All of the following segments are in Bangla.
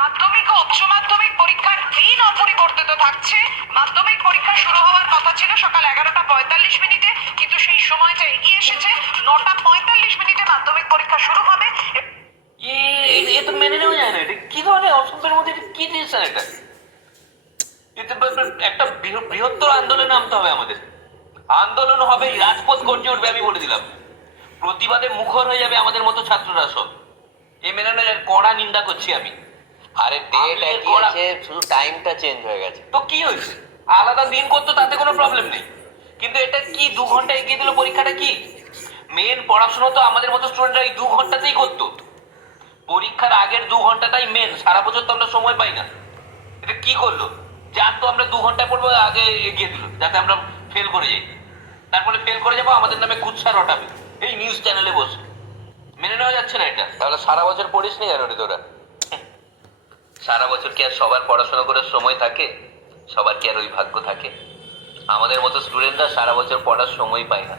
মাধ্যমিক ও উচ্চ মাধ্যমিক পরীক্ষার দিন অপরিবর্তিত থাকছে। মাধ্যমিক পরীক্ষা শুরু হওয়ার কথা ছিল সকাল 11টা 45 মিনিটে, কিন্তু সেই সময়টা এগিয়ে এসেছে। 9টা 45 মিনিটে মাধ্যমিক পরীক্ষা শুরু হবে। এ তো মেনে নেওয়া যায় না। এটা কি ধরনের অসম্ভবের মধ্যে এটা কি ডিসিশন? এটা একটা বৃহত্তর আন্দোলনে নামতে হবে আমাদের। আন্দোলন হবে, রাজপথ গর্জে উঠবে, আমি বলে দিলাম। প্রতিবাদে মুখর হয়ে যাবে আমাদের মতো ছাত্ররা সব। এ মেনে নেওয়া যায়, কড়া নিন্দা করছি আমি। আরে ডেট একই আছে, শুধু টাইমটা চেঞ্জ হয়ে গেছে। তো কি হয়েছে? আলাদা দিন করতো, তাতে কোনো প্রবলেম নেই। কিন্তু এটা কি 2 ঘন্টা এগিয়ে দিল পরীক্ষাটা? কি মেন পড়াশোনা তো আমাদের মতো স্টুডেন্টরা এই 2 ঘন্টাতেই করতো। পরীক্ষার আগের 2 ঘন্টাটাই মেন। সারা বছর তো আমরা সময় পাই না। এটা কি করলো? জানতো আমরা 2 ঘন্টা পড়বো, আগে এগিয়ে দিল যাতে আমরা ফেল করে যাই। তারপরে ফেল করে যাবো, আমাদের নামে কুৎসা রটাবে এই নিউজ চ্যানেলে বসে। মেনে নেওয়া যাচ্ছে না এটা। তাহলে সারা বছর পড়িস নি কেন রে তোরা? সারা বছর কি আর সবার পড়াশোনা করার সময় থাকে? সবার কি আর ওই ভাগ্য থাকে? আমাদের মতো স্টুডেন্টরা সারা বছর পড়ার সময় পায় না।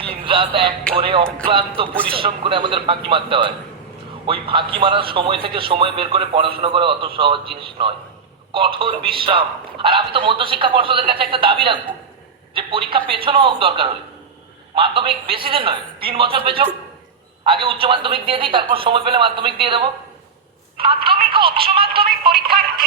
দিন রাত এক করে অক্লান্ত পরিশ্রম করে আমাদের ফাঁকি মারতে হয়। ওই ফাঁকি মারার সময় থেকে সময় বের করে পড়াশোনা করা অত সহজ জিনিস নয়। কঠোর বিশ্রাম। আর আমি তো মধ্যশিক্ষা পর্ষদের কাছে একটা দাবি রাখবো যে পরীক্ষা পেছনো হোক দরকার হলে। মাধ্যমিক বেশি দিন নয়, 3 বছর পেছক। আগে উচ্চ মাধ্যমিক দিয়ে দিই, তারপর সময় পেলে মাধ্যমিক দিয়ে দেবো। মাধ্যমিক ও উচ্চ মাধ্যমিক পরীক্ষার দিন